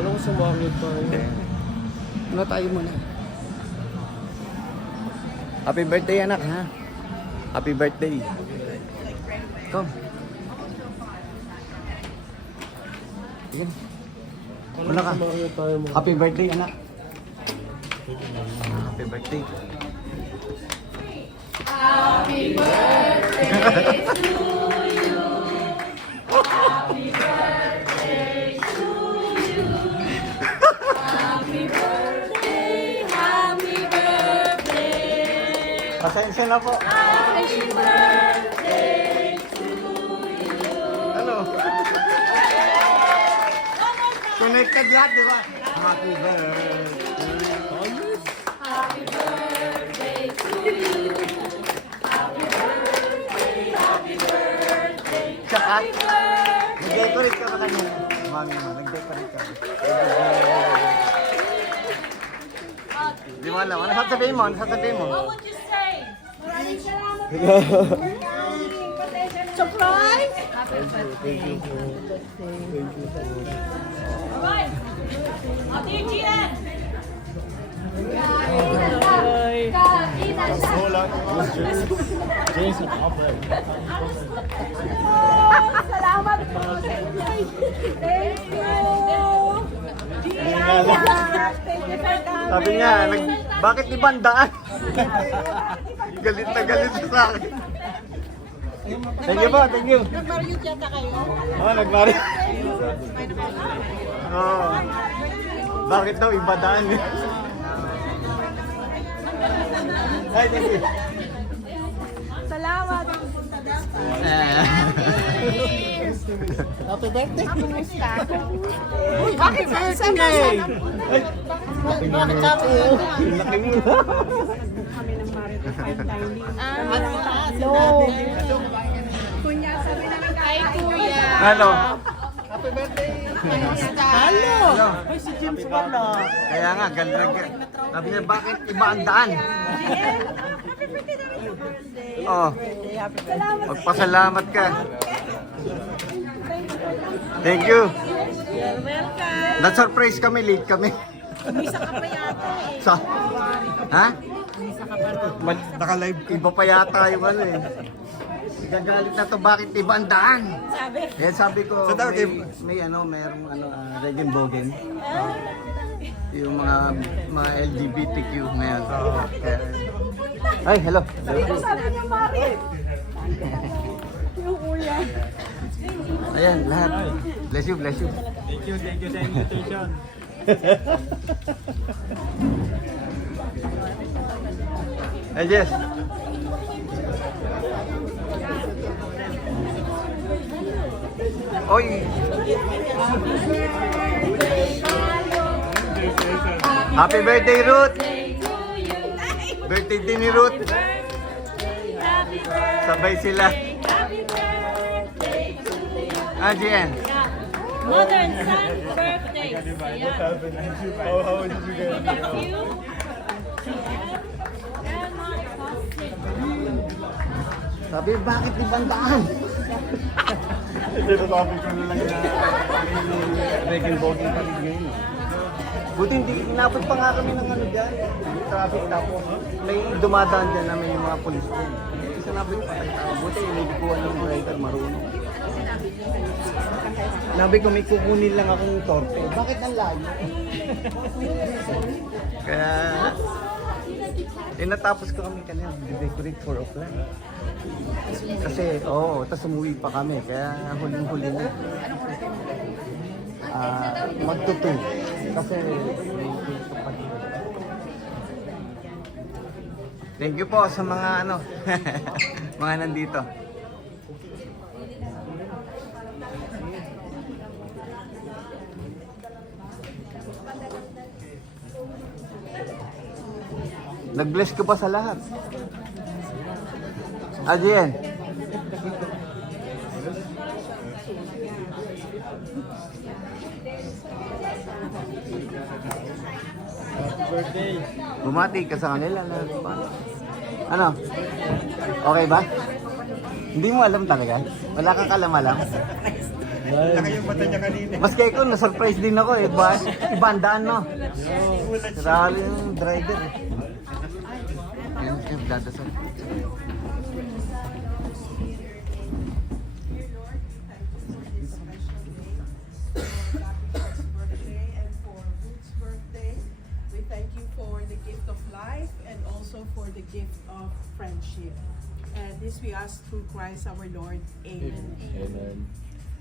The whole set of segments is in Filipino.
Kala ko sumakit tayo. Ano tayo muna? Happy birthday anak ha? Happy birthday. Come. Sige. Wala ka. Sumakit tayo mo. Happy birthday anak. Happy birthday. Happy birthday to you. Happy birthday to you. Happy birthday, happy birthday. Pasensya na po. Happy birthday to you. Ano? Connected lahat, di ba? Happy birthday. Happy birthday to you. Happy birthday, happy birthday. Tsaka, Happy birthday. nag-decorate ka ba kanina? Mami mo, nag-decorate ka. Di mo alam. Ano sasabihin mo? Ano sasabihin mo? What would you say? Maraming salamat. Surprise! Thank you po. Thank you po. Alright. Ate Gian! Jason, open. Salamat po sa inyo. Thank you. Gian! Thank you for coming. Sabi niya, bakit ibandaan? Galit na galit siya sa akin. Thank you po, thank you. Nag-Marriott yata kayo? Oo, nagmari. Oo. Bakit daw ibandaan? Ay, thank you. Salamat. Happy birthday. Kumusta? Uy, happy birthday! Bakit sabi mo? Laki mo. Kami ng Marriott 5 timing. Hello. Kunya, sabi namin kay Kuya. Ano? Kumusta? Ano? Ay, si James wala. Kaya nga, galit. Sabi niya, bakit iba ang daan? Happy birthday namin sa birthday. Oo. Salamat. Magpasalamat ka. Thank you. You're welcome. Na-surprise kami, late kami. Misa ka pa yata eh. Sa? Ha? Misa ka pa rin. Naka-live. Iba pa yata yung ano eh. Gagalit na to, bakit iba ang daan? Sabi. Eh sabi ko, may ano, merong ano, Regenbogen. Yung mga LGBTQ ngayon. Ay, hello. Sabi niya, Mari. Yung kuya. Ayan, lahat. Bless you, bless you. Thank you sa invitation. Hey, Jess. Oy. Happy birthday, Ruth. Birthday din ni Ruth. Sabay sila. Ah, Jen. Mother and son birthdays. Ayan. How did you get Nephew. And my cousin. Sabi, bakit ibang daan? Tinatapos ko na lang na Regenbogen pa rin ngayon. Buti hindi, inabot pa nga kami ng ano dyan. Traffic tapos may dumadaan dyan namin yung mga polis ko. Isa na ba yung patay tao? Buti inilikuan ng driver marunong. Nabi ko may kukunin lang akong torpe. Bakit ang layo? Kaya, natapos ko kami kanina. Decorate 4 o'clock. Kasi, oo, tapos umuwi pa kami. Kaya huling-huli na. Magtutu. Kasi, thank you po sa mga ano, mga nandito. Nag-bless ko pa sa lahat. Adien. Happy birthday. Bumati ka sa kanila. Ano? Okay ba? Hindi mo alam talaga? Wala kang kalam-alam? Laki yung mata niya kanina. Maski ako, na-surprise din ako eh. Ibandaan, no? Siralo yung driver eh. Yan, yan, dadasal. Birthday and for Ruth's birthday. We thank you for the gift of life and also for the gift of friendship. And this we ask through Christ our Lord. Amen. Amen.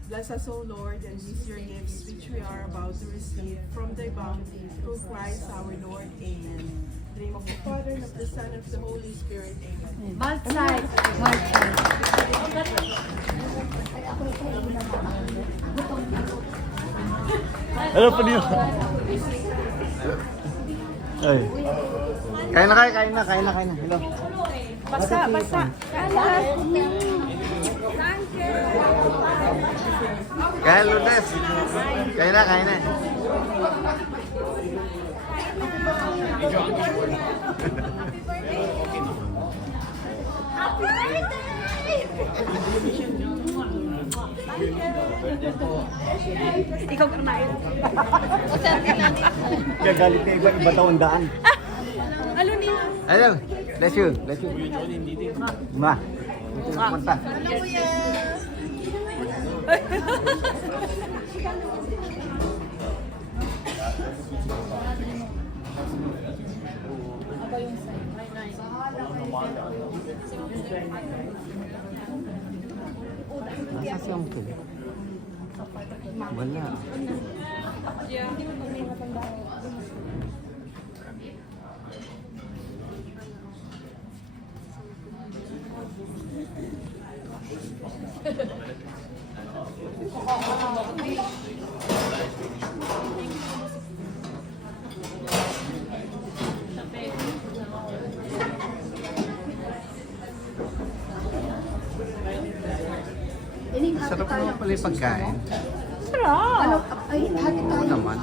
Bless us, O Lord, and these your gifts which we are about to receive from thy bounty through Christ our Lord. Amen. In the name of the Father, and of the Son, and of the Holy Spirit. Amen. Malt side. Malt side. Ano pa niyo? Ay. Kain na kayo, kain na, kain na, kain na. Hello. Basa, basa. Kaya Lourdes. Kain na, kain na. Ikaw karnayan. Gagalit na iba taon daan. Ano niya? Hello. Bless you. Bless you. Ma. Ito na punta. Nasa si Uncle? Wala. Sarap naman pala yung pagkain. Sarap. Ay, hati Oo tayo. naman.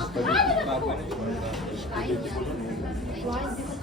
Kain yan.